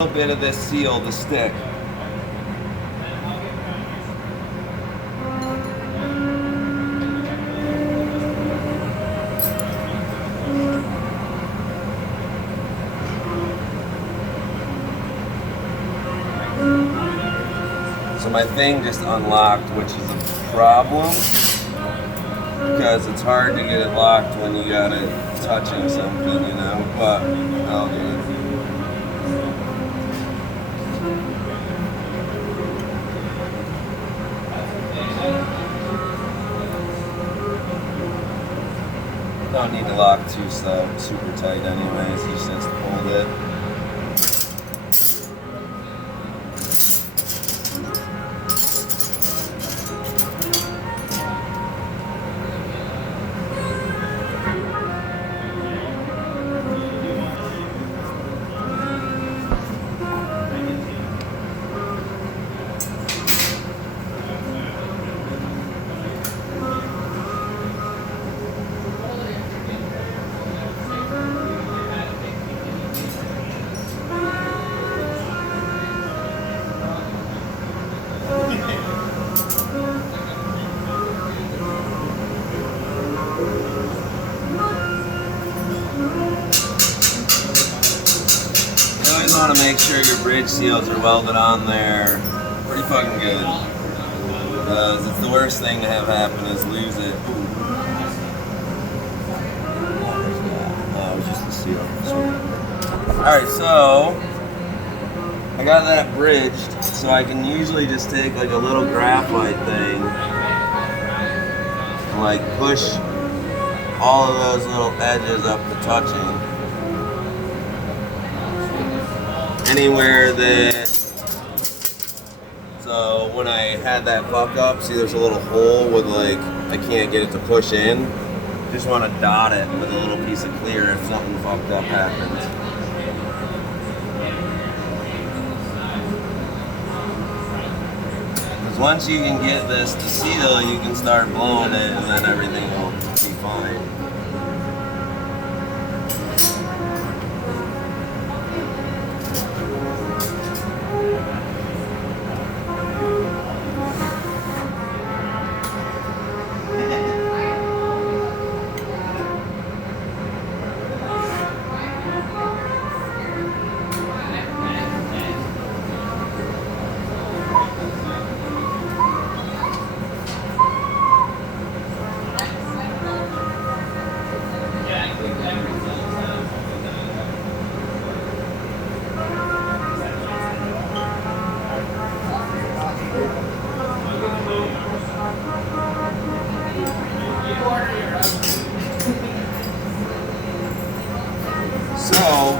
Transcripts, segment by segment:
A little bit of this seal to stick. So my thing just unlocked, which is a problem because it's hard to get it locked when you got it touching something, you know, but I'll do it. Don't need to lock too super tight anyways, you just have to hold it. You want to make sure your bridge seals are welded on there pretty fucking good, because it's the worst thing to have happen is lose it. Oh, it was just the seal. Alright, so I got that bridged, so I can usually just take like a little graphite thing and like push all of those little edges up to touching. Anywhere that, so when I had that fuck up, see there's a little hole with like, I can't get it to push in. Just want to dot it with a little piece of clear if something fucked up happens. Because once you can get this to seal, you can start blowing it and then everything will be fine. So,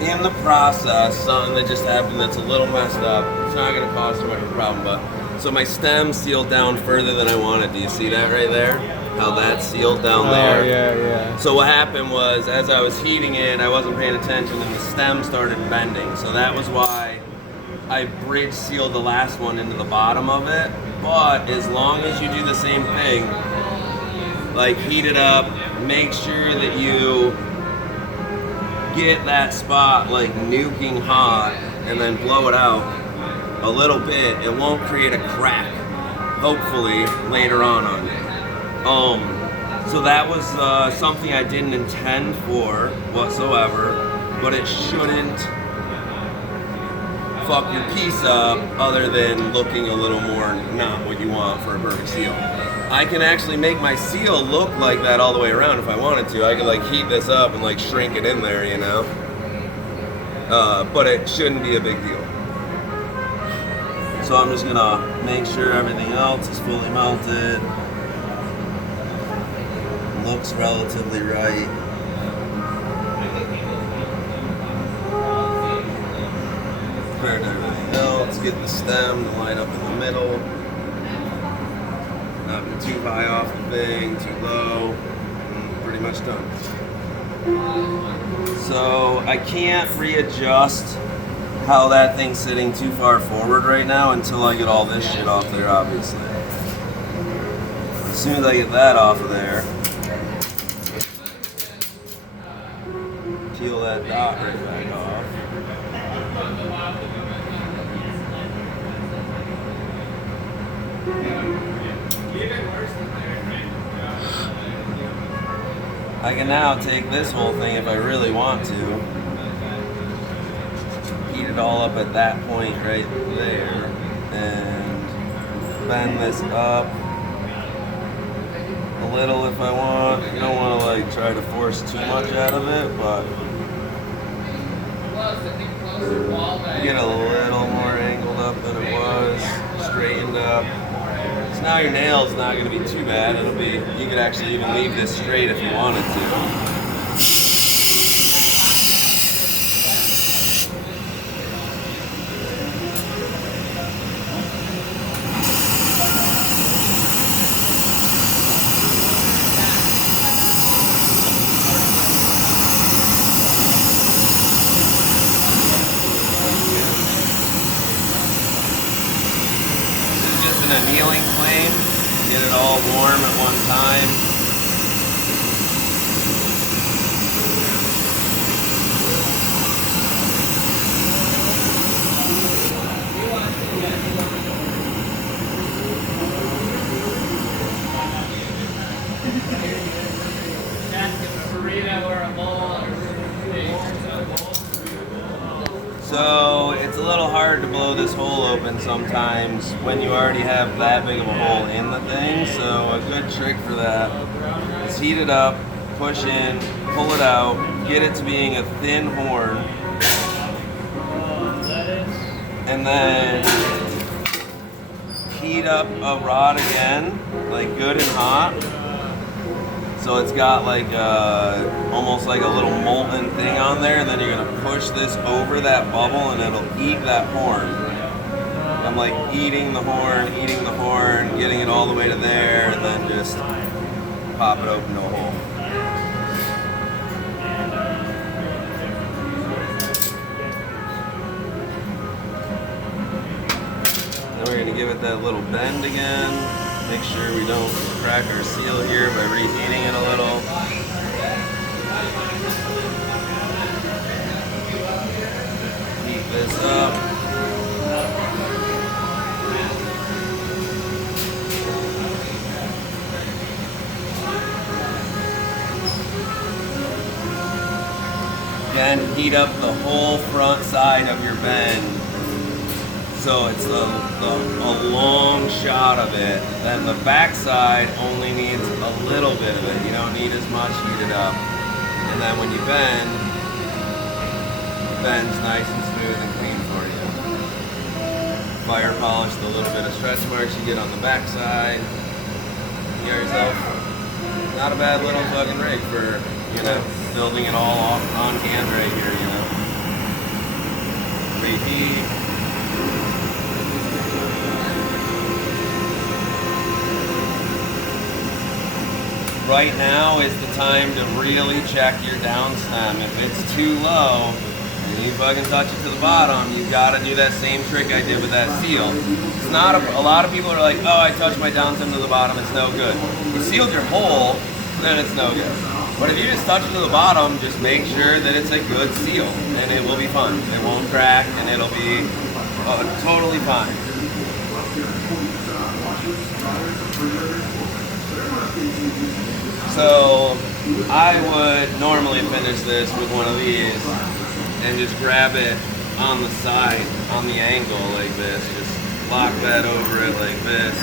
in the process, something that just happened that's a little messed up, it's not going to cause too much of a problem, but, so my stem sealed down further than I wanted. Do you see that right there? How that's sealed down there? Oh, yeah. So what happened was, as I was heating it, I wasn't paying attention and the stem started bending. So that was why I bridge sealed the last one into the bottom of it. But as long as you do the same thing, like heat it up, make sure that you get that spot like nuking hot and then blow it out a little bit, it won't create a crack, hopefully, later on it. So that was something I didn't intend for whatsoever, but it shouldn't fuck your piece up other than looking a little more not what you want for a perfect seal. I can actually make my seal look like that all the way around if I wanted to. I could like heat this up and like shrink it in there, you know? But it shouldn't be a big deal. So I'm just gonna make sure everything else is fully melted. Looks relatively right. Compared to everything else, get the stem to line up in the middle. Not been too high off the thing, too low. Pretty much done. So I can't readjust how that thing's sitting too far forward right now until I get all this shit off there, obviously. As soon as I get that off of there, peel that dot right back off. I can now take this whole thing if I really want to, heat it all up at that point right there, and bend this up a little if I want. You don't want to like try to force too much out of it, but get a little more angled up than it was, straightened up. So now your nail's not going to be too bad. It'll be, you could actually even leave this straight if you wanted to. Annealing flame, get it all warm at one time. So it's a little hard to blow this hole open sometimes when you already have that big of a hole in the thing. So a good trick for that is heat it up, push in, pull it out, get it to being a thin horn, and then heat up a rod again, like good and hot. So it's got like almost like a little molten thing on there, and then you're gonna push this over that bubble and it'll eat that horn. I'm like eating the horn, getting it all the way to there, and then just pop it open to a hole. Then we're gonna give it that little bend again. Make sure we don't crack our seal here by reheating it a little. Heat this up. Then heat up the whole front side of your bend. So it's a long shot of it. Then the back side only needs a little bit of it. You don't need as much, heat it up. And then when you bend, it bends nice and smooth and clean for you. Fire polish the little bit of stretch marks you get on the back side. You got yourself not a bad little fucking rig for, you know, building it all on hand right here, you know. Reheat. Right now is the time to really check your down stem. If it's too low and you fucking touch it to the bottom, you've got to do that same trick I did with that seal. It's not a lot of people are like, oh, I touched my down stem to the bottom, it's no good. You sealed your hole, then it's no good. But if you just touch it to the bottom, just make sure that it's a good seal, and it will be fun. It won't crack, and it'll be totally fine. So I would normally finish this with one of these and just grab it on the side, on the angle like this. Just lock that over it like this.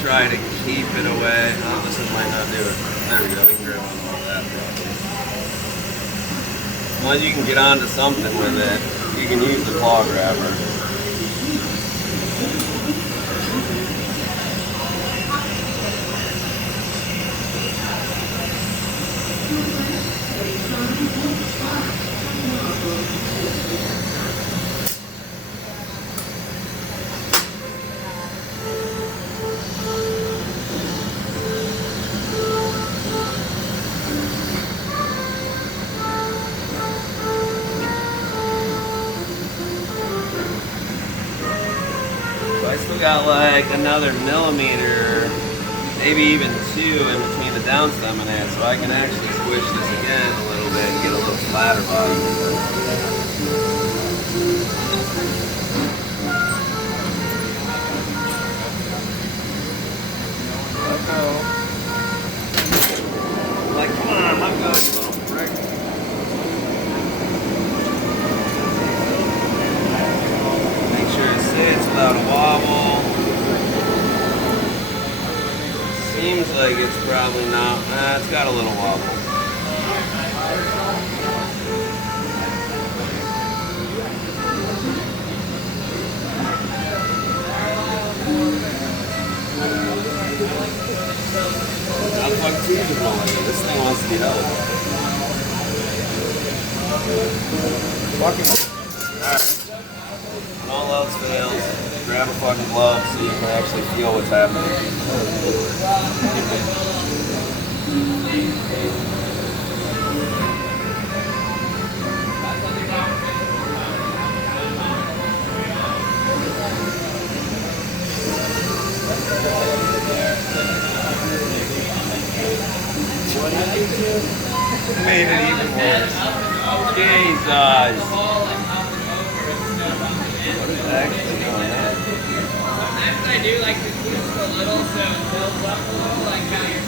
Try to keep it away. Oh, this might not do it. There we go, we can grab on all that probably. As long as you can get onto something with it, you can use the claw grabber. I still got like another millimeter, maybe even 2 in between the down stem and it, so I can actually squish this again a little bit and get a little flatter bottom. like it's probably not. It's got a little wobble. I'm fucking too rolling. This thing wants to be held. Fucking. Alright. When all else fails, grab a fucking glove so you can actually feel what's happening. Made it even worse. Jesus. What is actually going on? Sometimes I do like to twist a little so it builds up a little, like how you're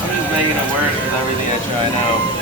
I'm just making it worse with everything I try now.